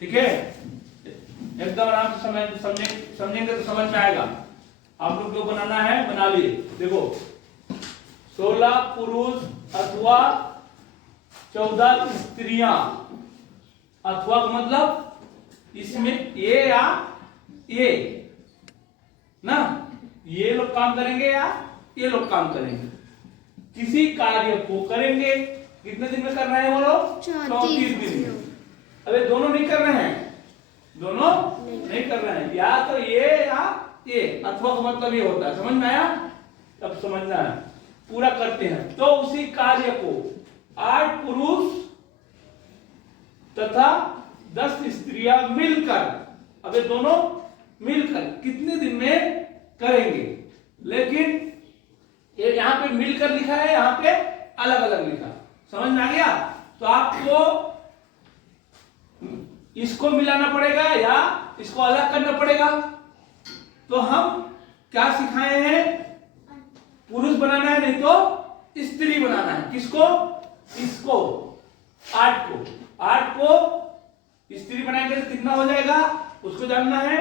ठीक है, एकदम आराम से समझेंगे तो समझ में आएगा। आप लोग जो बनाना है बना लिए। देखो 16 पुरुष अथवा 14 स्त्रियां, अथवा का मतलब इसमें ये या ये ना, ये लोग काम करेंगे या ये लोग काम करेंगे, किसी कार्य को करेंगे। कितने दिन में कर रहे हैं वो लोग? 34 दिन में। अबे दोनों नहीं कर रहे हैं, दोनों नहीं कर रहे हैं, या तो ये या ये, अथवा का मतलब ये होता है। समझ में आया? अब समझना है, पूरा करते हैं। तो उसी कार्य को 8 पुरुष तथा 10 स्त्रियां मिलकर, अबे दोनों मिलकर कितने दिन में करेंगे। लेकिन ये यहाँ पे मिलकर लिखा है, यहाँ पे अलग अलग लिखा। समझ में आ गया? तो आपको इसको मिलाना पड़ेगा या इसको अलग करना पड़ेगा। तो हम क्या सिखाए हैं? पुरुष बनाना है, नहीं तो स्त्री बनाना है। किसको? इसको 8 को स्त्री बनाएंगे तो कितना हो जाएगा उसको जानना है,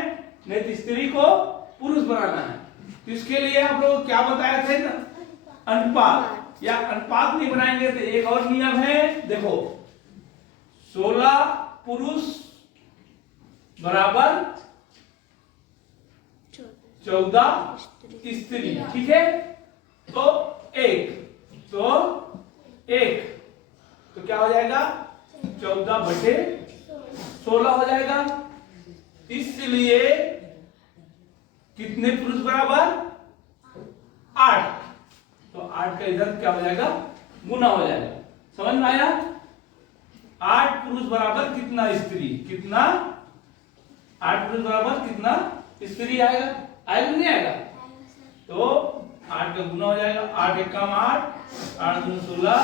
नहीं तो स्त्री को पुरुष बनाना है। तो इसके लिए आप लोग क्या बताया थे ना, अनुपात। या अनुपात नहीं बनाएंगे तो एक और नियम है, देखो 16 पुरुष बराबर 14 स्त्री, ठीक है। तो एक तो क्या हो जाएगा? 14/16 हो जाएगा। इसलिए कितने पुरुष बराबर? 8। तो 8 का इधर क्या हो जाएगा? गुना हो जाएगा। समझ में आया? 8 पुरुष बराबर कितना स्त्री, कितना 8 पुरुष बराबर कितना स्त्री आएगा? आएगा नहीं आएगा? तो 8 का गुना हो जाएगा। 8 एक काम 8, 8 दूनी 16,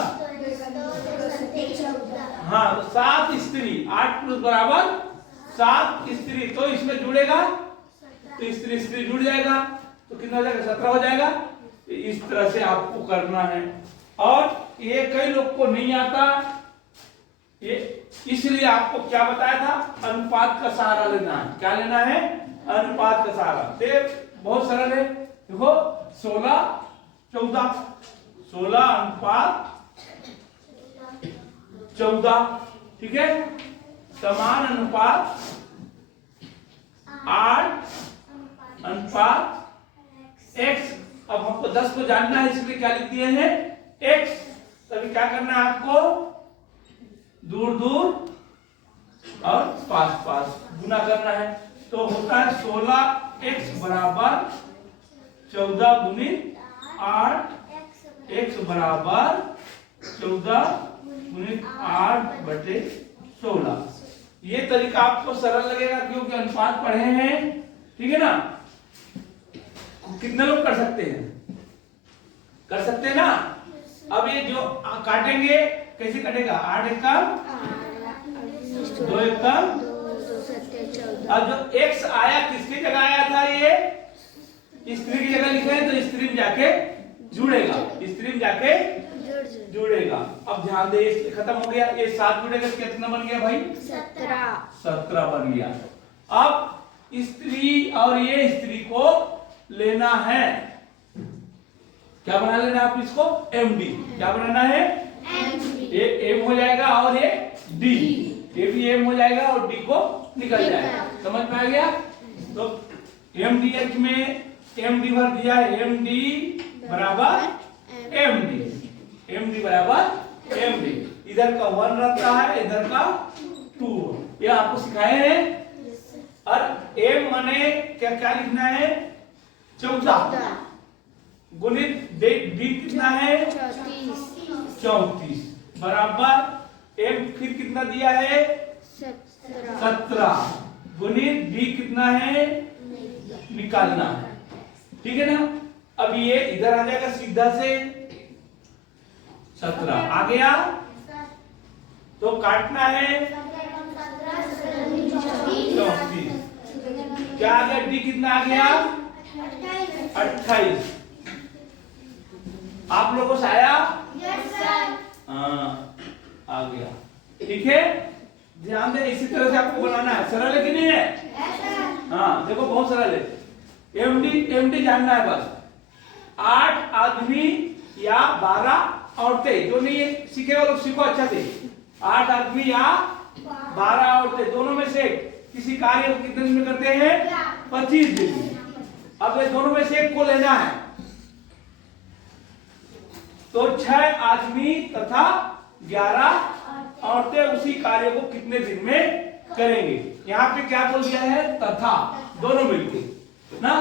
हाँ तो 7 स्त्री। 8 पुरुष बराबर 7 स्त्री, तो इसमें जुड़ेगा तो स्त्री जुड़ जाएगा, तो कितना हो जाएगा? 17 हो जाएगा। तो इस तरह से आपको करना है। और ये कई लोग को नहीं आता, ये इसलिए आपको क्या बताया था? अनुपात का सहारा लेना है। क्या लेना है? अनुपात का सहारा। बहुत सरल है। देखो 16 अनुपात 14, ठीक है। समान अनुपात 8 अनुपात x। अब हमको 10 को जानना है, इसलिए क्या लिख दिए हैं? x। तभी क्या करना है आपको? दूर दूर और पास पास गुना करना है। तो होता है 16x बराबर 14 गुणित 8, x बराबर 14 गुणित 8/16। ये तरीका आपको सरल लगेगा क्योंकि अनुपात पढ़े हैं, ठीक है ना। कितने लोग कर सकते हैं? कर सकते हैं ना। अब ये जो काटेंगे कैसे कटेगा? 8 एक काम 2 एक काम। अब जो x आया किसकी जगह आया था? ये स्त्री की जगह लिखे हैं, तो स्त्री में जाके जुड़ेगा, स्त्री में जाके जुड़ेगा। अब ध्यान दे, खत्म हो गया। ये 7 जुड़ेगा तो कितना बन गया भाई? 17 बन गया। अब स्त्री और ये स्त्री को लेना है, क्या बना लेना है आप इसको? MD। क्या बनाना है? ये M हो जाएगा और ये D, ये भी M हो जाएगा और D को निकल जाएगा। समझ में आ गया? तो MDH में MD भर दिया है, MD बराबर MD बराबर MD। इधर का 1 रहता है, इधर का 2। ये आपको सिखाए हैं। और M माने क्या क्या लिखना है? 14 गुणित D कितना है? 34 बराबर M फिर कितना दिया है? 17 गुणित D कितना है? निकालना है, ठीक है ना। अब ये इधर आ जाएगा सीधा से 17 आ गया, तो काटना है 34। क्या आ गया? D कितना आ गया? 28। आप लोगों को आया? हाँ आ गया, ठीक है। ध्यान दें, इसी तरह से आपको बनाना है। सरल है कि नहीं है? हाँ देखो बहुत सरल है। एमडी जानना है बस। 8 आदमी या 12 औरतें, जो नहीं सीखे वो लोग सीखो अच्छा से। 8 आदमी या 12 औरतें दोनों में से किसी कार्य को कितने दिन में करते हैं? 25 दिन में। अब ये दोनों में से एक को लेना है, तो 6 आदमी तथा 11 औरतें उसी कार्य को कितने दिन में करेंगे। यहाँ पे क्या बोल दिया है? तथा, दोनों मिलके ना,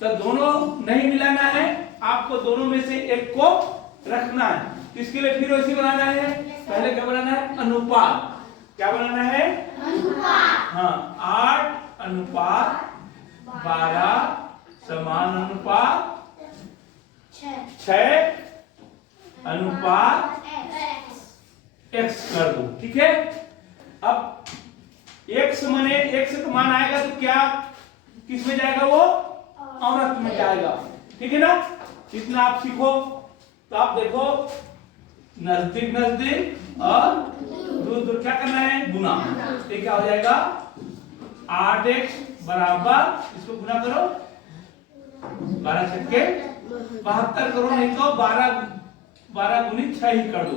तो दोनों नहीं मिलाना है आपको, दोनों में से एक को रखना है। तो इसके लिए फिर वैसे बनाना है। पहले क्या बनाना है? अनुपात। क्या बनाना है? अनुपात। हाँ, 8 अनुपात 12 समान अनुपात 6 अनुपात x कर दो। ठीक है। अब x माने x का मान आएगा तो क्या किस में जाएगा? वो औरत में जाएगा। ठीक है ना। इतना आप सीखो तो आप देखो नजदीक नजदीक और दूर दूर क्या करना है? गुना। तो क्या हो जाएगा? 8x बराबर, इसको गुना करो, 12 छक्के 72 करो, नहीं तो 12 गुनी 6 ही कर दो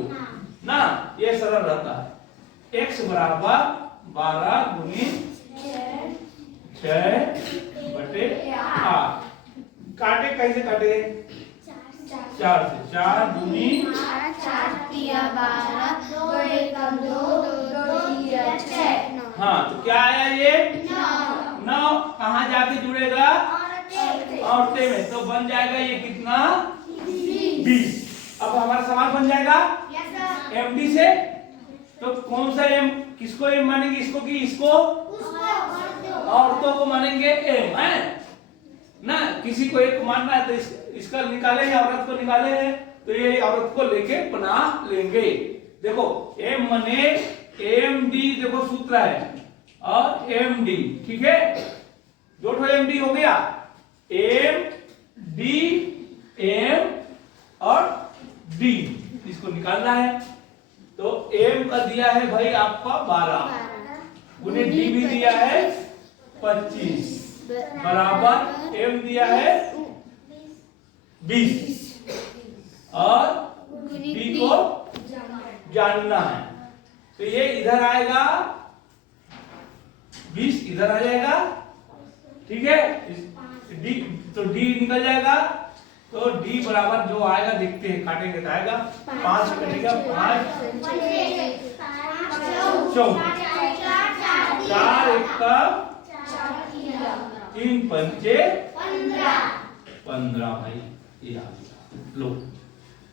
ना, ये सरल रहता है। x बराबर 12 गुनी 6 बटे 8। काटे कैसे काटे? 4 से। 4 गुनी 6। हाँ, तो क्या आया ये? 9। कहाँ जाके जुड़ेगा? औरतें में, तो बन जाएगा ये कितना? 20। अब हमारा सवाल बन जाएगा एमडी से, तो कौन सा एम, किसको एम मानेंगे? इसको कि इसको? औरतों को मानेंगे एम, है ना। किसी को एक मानना है तो इसका निकाले हैं, औरत को निकाले हैं, तो ये औरत को लेके बना लेंगे। देखो एम माने एम डी, देखो सूत्र है, और एम डी। ठीक है, दो ठो एम डी हो गया, एम डी एम और डी, इसको निकालना है। तो एम का दिया है भाई आपका 12 गुने डी भी दिया है 25 बराबर एम दिया है 20 और डी को जानना है। तो ये इधर आएगा 20, इधर आ जाएगा। ठीक है, डी तो डी निकल जाएगा, तो डी बराबर जो आएगा देखते हैं, काटेंगे तो आएगा 5 कटेगा, 5 4 1 का 3 पंचे 15 भाई। ये आ गया। लो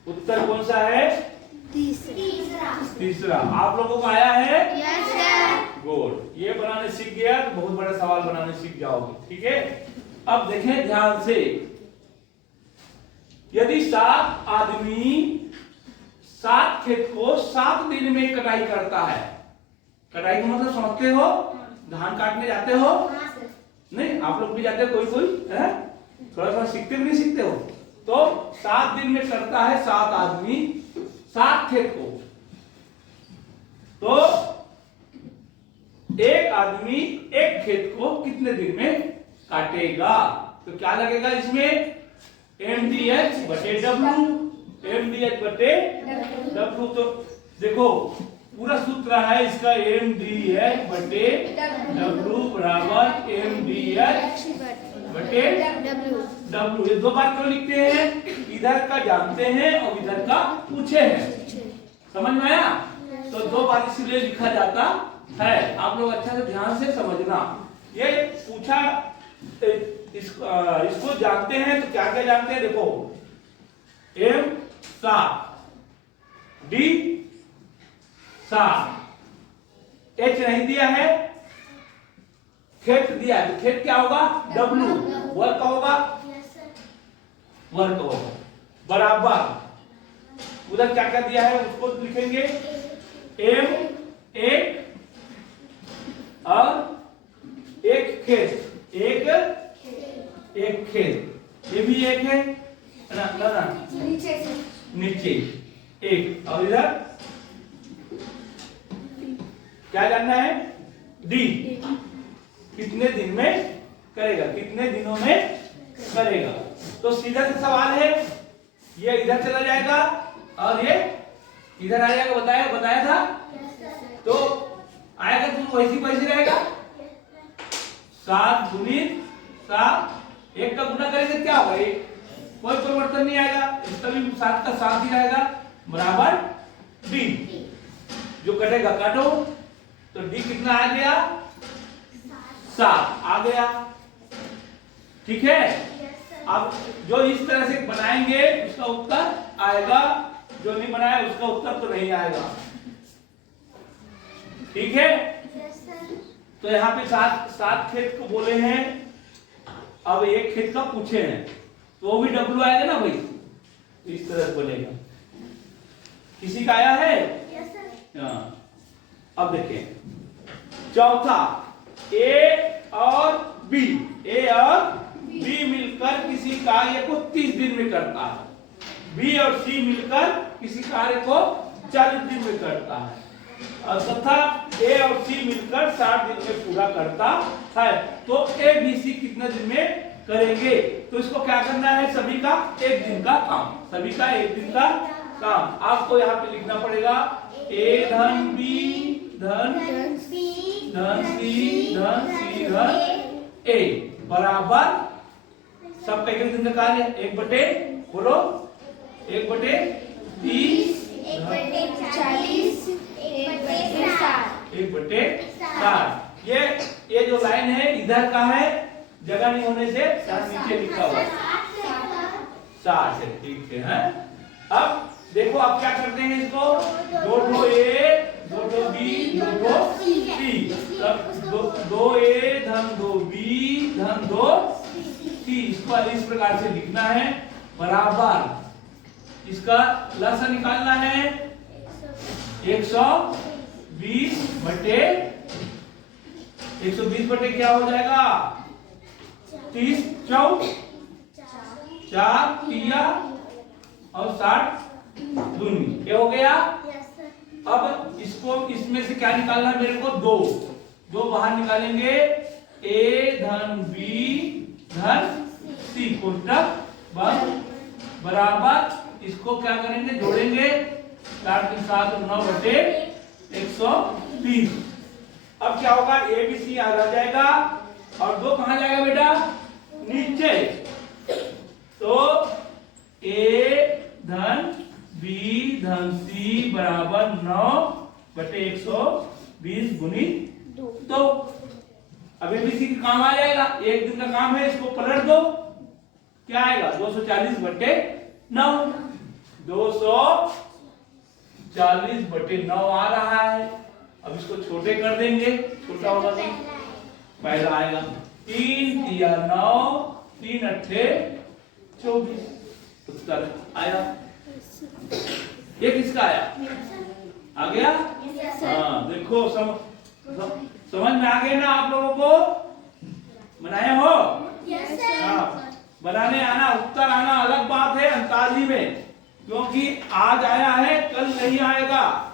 उत्तर कौन सा है? तीसरा। आप लोगों को आया है? Yes sir. गुड। ये बनाने सीख गया तो बहुत बड़ा सवाल बनाने सीख जाओगे। ठीक है, अब देखें ध्यान से, यदि 7 आदमी 7 खेत को 7 दिन में कटाई करता है। कटाई का मतलब समझते हो? धान काटने जाते हो? नहीं, आप लोग भी जाते हो, कोई कोई है, थोड़ा थोड़ा सीखते भी नहीं सीखते हो। तो 7 दिन में करता है 7 आदमी 7 खेत को, तो एक आदमी एक खेत को कितने दिन में काटेगा? तो क्या लगेगा इसमें? MDH बटे W, MDH बटे W। तो देखो पूरा सूत्र है इसका, MDH बटे W बराबर MDH बटे W। ये दो बार क्यों लिखते हैं? इधर का जानते हैं और इधर का पूछे हैं, समझ में आया? तो दो बार इसलिए लिखा जाता है। आप लोग अच्छा से ध्यान से समझना। ये पूछा, इसको जानते हैं तो क्या क्या जानते हैं? देखो M 7, D 7, H नहीं दिया है, खेत दिया है, तो खेत क्या होगा? W। वर्क का होगा? वर्क होगा बराबर, उधर क्या क्या दिया है उसको लिखेंगे, M 1 और एक खेत, एक खेत, ये भी एक है ना, नीचे एक, और इधर क्या जानना है? डी कितने दिन में करेगा, कितने दिनों में करेगा। तो सीधा सा सवाल है, ये इधर चला जाएगा और ये इधर आ जाएगा। बताया था तो आएगा तो वैसी वैसी रहेगा। 7 गुणित 7, 1 का गुना करेंगे क्या होगा? कोई परिवर्तन नहीं आएगा, इसका भी 7 का 7 ही रहेगा बराबर डी। जो कटेगा काटो, तो डी कितना आ गया? 7 आ गया। ठीक है, अब जो इस तरह से बनाएंगे उसका उत्तर आएगा, जो नहीं बनाया उसका उत्तर तो नहीं आएगा। ठीक है, तो यहाँ पे 7 खेत को बोले हैं, अब एक खेत का पूछे हैं तो वो भी डब्ल्यू आएगा ना भाई, इस तरह से बनेगा। किसी का आया है? हाँ, अब देखिए चौथा, ए और बी मिलकर किसी कार्य को 30 दिन में करता है। बी और सी मिलकर किसी कार्य को 40 दिन में करता है, और तथा ए और सी मिलकर 60 दिन में पूरा करता है। तो ए बी सी कितने दिन में करेंगे? तो इसको क्या करना है? सभी का 1 दिन का काम, सभी का 1 दिन का काम। आपको यहाँ पे लिखना पड़ेगा ए धन बी धन सी धन ए बराबर सबका 1 दिन का कार्य 1/, बोलो 1/30 1/40 1/60। ये जो लाइन है इधर का है, जगह नहीं होने से नीचे लिखा हुआ है 60 है। ठीक है, अब देखो आप क्या करते हैं, इसको 2 ए 2 बी 2 सी, तब 2 ए धन 2 बी धन 2 सी, इसको इस प्रकार से लिखना है बराबर। इसका लसा निकालना है 120 बटे क्या हो जाएगा? 30 4 3 और 60 दूनी, क्या हो गया? अब इसको इसमें से क्या निकालना है मेरे को? 2 बाहर निकालेंगे, ए धन बी धन सी कोष्टक बंद बराबर। इसको क्या करेंगे? जोड़ेंगे, 4 3 7 और 9 बटे 120। अब क्या होगा? ए बी सी आ जाएगा और 2 कहां जाएगा बेटा? नीचे। तो ए धन बी धन सी बराबर 9 बटे 120 गुणित 2। अब एबीसी का काम आ जाएगा, 1 दिन का काम है, इसको पलट दो, क्या आएगा? 240 बटे 9, 240 बटे 9 आ रहा है। अब इसको छोटे कर देंगे, छोटा होगा तो पहला आएगा 3 तिया 9 3 अट्ठे 24, उत्तर आया। ये किसका आया? आ गया? हाँ, देखो समझ में आ गया ना आप लोगों को? बनाए हो? हाँ, बनाने आना, उत्तर आना अलग बात है अंताजी में, क्योंकि आज आया है कल नहीं आएगा,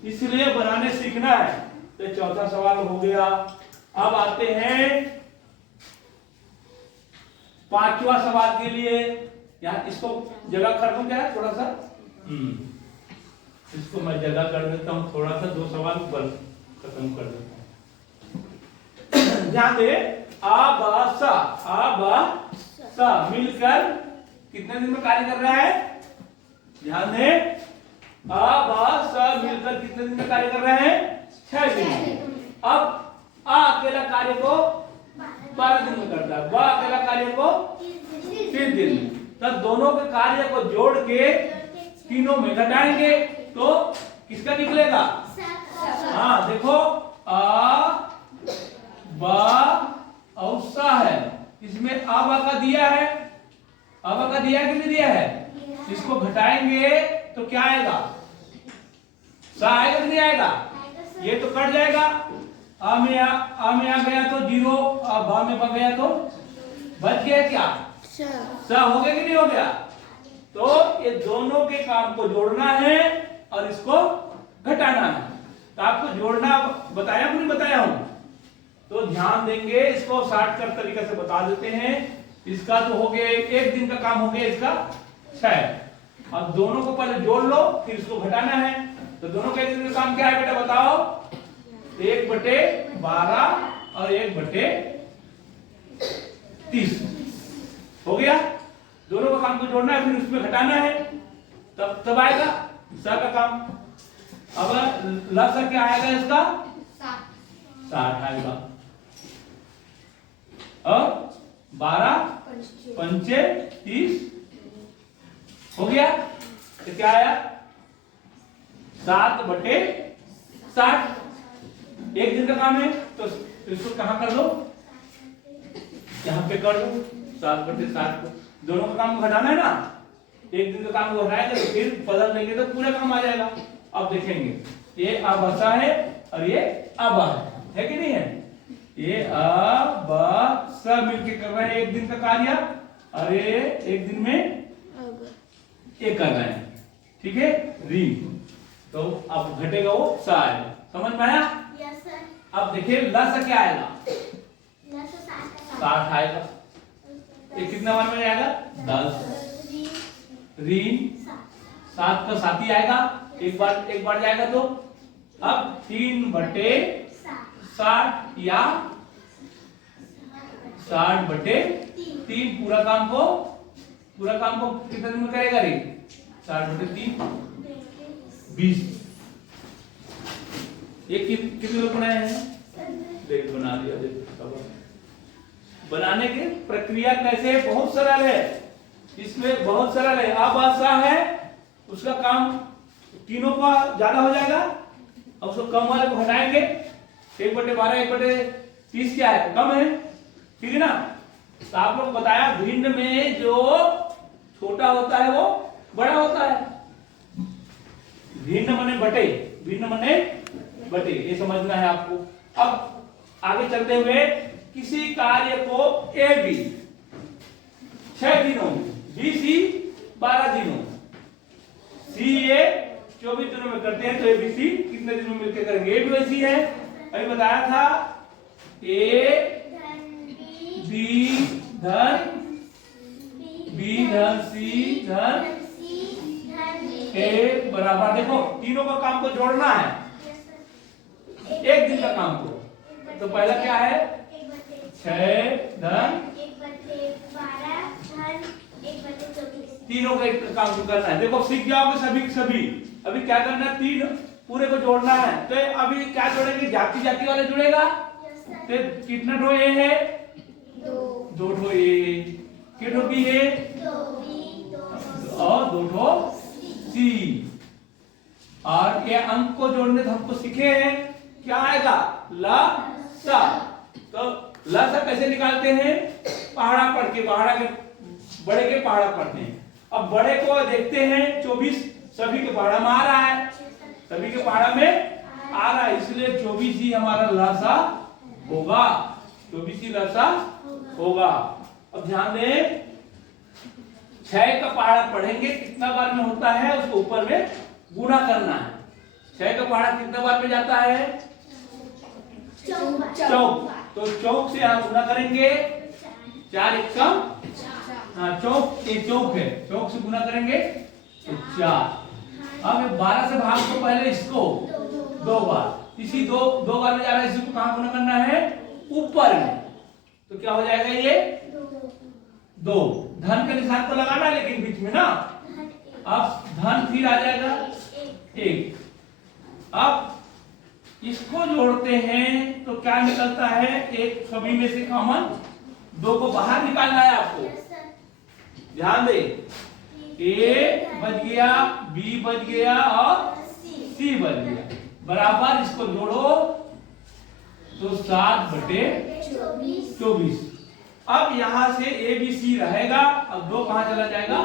इसलिए बनाने सीखना है। तो चौथा सवाल हो गया। अब आते हैं 5वां सवाल के लिए। यहाँ इसको जगह कर दूं क्या थोड़ा सा? इसको मैं जगह कर देता हूँ थोड़ा सा, 2 सवाल बस खत्म कर देता हूँ। ध्यान दे, आ बा सा मिलकर कितने दिन में कार्य कर रहा है? ध्यान दे, आ बा सा मिलकर कितने दिन में कार्य कर रहे हैं? 6 दिन में। अब आ अकेला कार्य को 12 दिन में करता है, बा अकेला कार्य को 3 दिन में। तब दोनों के कार्य को जोड़ के तीनों में घटाएंगे तो किसका निकलेगा? हाँ देखो, आ बा और सा है, इसमें आबा का दिया है, आबा का दिया कि नहीं दिया है? इसको घटाएंगे तो क्या आएगा? सा आएगा कि नहीं आएगा? ये तो कट जाएगा, आ में आ गया तो 0, बा में बच गया तो बच गया क्या? सा हो गया कि नहीं हो गया? तो ये दोनों के काम को जोड़ना है और इसको घटाना है। तो आपको जोड़ना बताया हूं नहीं बताया हूं? तो ध्यान देंगे, इसको शॉर्टकट तरीके से बता देते हैं। इसका तो हो गया, एक दिन का काम हो गया इसका 6। अब दोनों को पहले जोड़ लो, फिर इसको घटाना है। तो दोनों का एक दिन का काम क्या है बेटा बताओ? 1/12 और 1/30 हो गया। दोनों का काम को जोड़ना है, फिर उसमें घटाना है, तब आएगा सा का काम। अब लसा क्या आएगा इसका? 60 आएगा। और 12 पंचे 30 हो गया। तो क्या आया? 7/60। एक दिन का काम है तो इसको कहां कर लो? यहां पे कर लो 7/60 को। दोनों का काम को घटाना है ना, एक दिन का काम को घटाएगा तो फिर बदल देंगे तो पूरा काम आ जाएगा। अब देखेंगे ये अबसा है और ये अबा है कि नहीं है? ये अब सब मिलके कर रहे हैं एक दिन का कार्य, और ये एक दिन में ये कर रहे हैं, ठीक है री। तो अब घटेगा वो सा आएगा, समझ में आया? Yes sir. अब देखिए लसा क्या आएगा? 60 आएगा। ये कितना बार में जाएगा? 10। री 7 का 7 ही आएगा, एक बार जाएगा। तो अब 3/60 या 60/3 पूरा काम को कितने दिन में करेगा रे? 60/3 20। ये कितने लोग बनाए हैं? देख बना दिया। देख बनाने की प्रक्रिया कैसे है? बहुत सरल है, इसमें बहुत सरल है। अब आशा है उसका काम तीनों का ज्यादा हो जाएगा। अब उसको कम वाले को हटाएंगे। 1/12 1/30 क्या है? कम है, ठीक है ना? तो आप लोग बताया भिन्न में जो छोटा होता है वो बड़ा होता है। भिन्न मने बटे, भिन्न मने बटे, ये समझना है आपको। अब आगे चलते हुए किसी कार्य को ए बी 6 दिनों, बी सी 12 दिनों, सी ए 24 दिनों में करते हैं, तो ए बी सी कितने दिनों में मिलकर करेंगे? ए भी वैसी है, अभी बताया था। ए बी धन बी धन सी धन ए बराबर। देखो तीनों का काम को जोड़ना है एक दिन का काम को। तो पहला क्या है? 6 धन 1/12 तीनों का एक काम को करना है। देखो सीख जाओगे सभी के सभी। अभी क्या करना है? 3 पूरे को जोड़ना है। तो अभी क्या जोड़ेंगे? जाति जाति वाले जुड़ेगा। तो कितना ढो ए है? 2 ढो ए। कितना बी है? 2 और 2 ढो सी। और ये अंक को जोड़ने तो हमको सीखे हैं, क्या आएगा? लसा। तो लसा कैसे निकालते हैं? पहाड़ा पढ़ के, पहाड़ा के बड़े के पहाड़ा पढ़ते हैं। अब बड़े को देखते हैं 24 सभी के पहाड़ा में आ रहा है, सभी के पहाड़ा में आ रहा है, इसलिए 24 ही हमारा लसा होगा। 24 ही लसा होगा। अब ध्यान दें, 6 का पहाड़ा पढ़ेंगे कितना बार में होता है, उसको ऊपर में गुना करना है। 6 का पहाड़ा कितना बार में जाता है? चौक। तो चौक से आप गुना करेंगे। 4 1 कम, हाँ चौक, ये चौक है, चौक से गुना करेंगे तो 4। अब 12 से भाग को पहले इसको 2 बार, इसी दो बार में जा रहा है, इसी को कहां गुना करना है? ऊपर में। तो क्या हो जाएगा? ये 2। धन के निशान को लगाना लेकिन बीच में ना। अब धन फिर आ जाएगा 1। अब इसको जोड़ते हैं तो क्या निकलता है? एक सभी में से कॉमन 2 को बाहर निकालना है आपको। ध्यान दे, ए बच गया, बी बच गया और सी बच गया। बराबर इसको जोड़ो तो 7/24। अब यहां से ए बी सी रहेगा। अब 2 कहां चला जाएगा?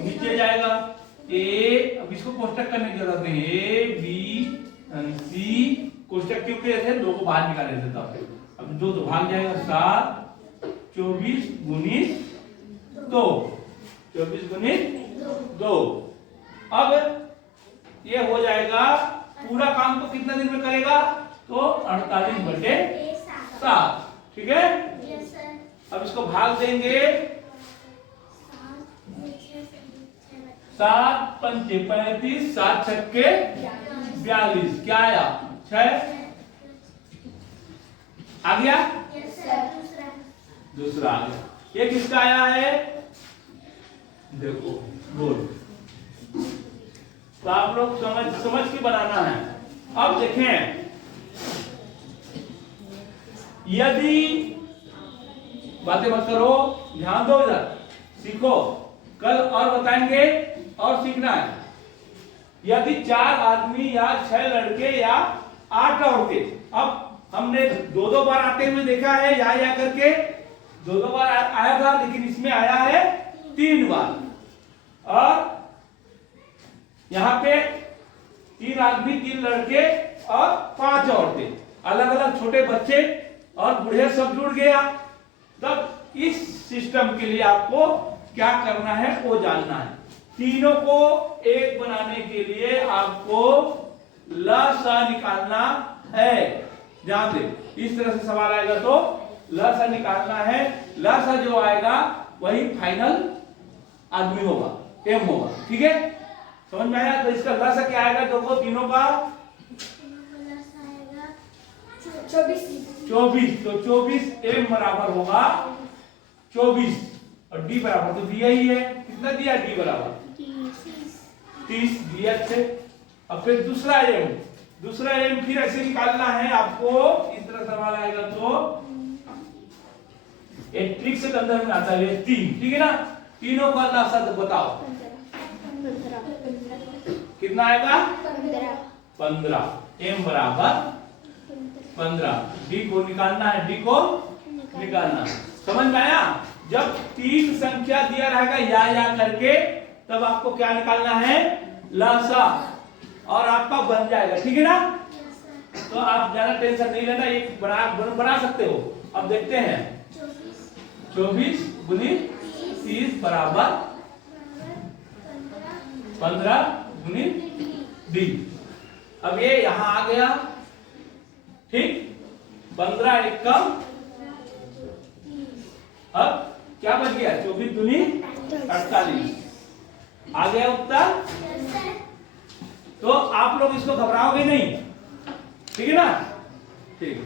नीचे जाएगा। ए, अब इसको कोष्टक करने की जरूरत नहीं। ए बी सी कोष्टक क्यों किए थे? 2 को बाहर निकाले थे तब। अब 2 तो भाग जाएगा। 7 24 गुणित 2, 24 गुणित 2। अब ये हो जाएगा पूरा काम तो कितना दिन में करेगा? तो 48/7, ठीक है। Yes sir. अब इसको भाग देंगे, 7 पंचे 35, 7 छक्के 42, क्या आया? 6 आ गया। Yes sir. दूसरा आ गया। ये किसका आया है? देखो गोल। तो आप लोग समझ के बनाना है। अब देखें, यदि बातें मत करो, ध्यान दो, इधर सीखो, कल और बताएंगे और सीखना है। यदि 4 आदमी या 6 लड़के या 8 औरतें, अब हमने 2-2 बार आते हुए देखा है, या करके 2-2 बार आया था, लेकिन इसमें आया है 3 बार। और यहाँ पे 3 आदमी, 3 लड़के और 5 औरतें, अलग अलग छोटे बच्चे और बूढ़े सब जुड़ गया। तब इस सिस्टम के लिए आपको क्या करना है वो जानना है। तीनों को एक बनाने के लिए आपको लसा निकालना है। ध्यान दे, इस तरह से सवाल आएगा तो लसा निकालना है। लसा जो आएगा वही फाइनल आदमी होगा, एम होगा, ठीक है। समझ में आया? तो इसका लसा क्या आएगा? देखो तीनों का 24, तो 24 एम बराबर होगा 24 और डी बराबर तो दिया ही है। कितना दिया? डी बराबर 30 दिया थे। अब फिर दूसरा एम फिर ऐसे निकालना है आपको। इस तरह सवाल आएगा तो एक ट्रिक से अंदर में आता है 3, ठीक है ना। तीनों का लसा तो बताओ कितना आएगा? 15। एम बराबर 15। डी को निकालना है, डी को निकालना। समझ में आया? जब 3 संख्या दिया रहेगा या करके, तब आपको क्या निकालना है? लसा, और आपका बन जाएगा, ठीक है ना। तो आप ज्यादा टेंशन नहीं लेना, ये बना सकते हो। अब देखते हैं, 24 गुणित 30 बराबर 15 गुणित डी। अब ये यहां आ गया, ठीक। 15 एक कम, अब क्या बच गया? 24 दूनी 48। आ गया उत्तर। तो आप लोग इसको घबराओगे नहीं, ठीक है ना? ठीक है।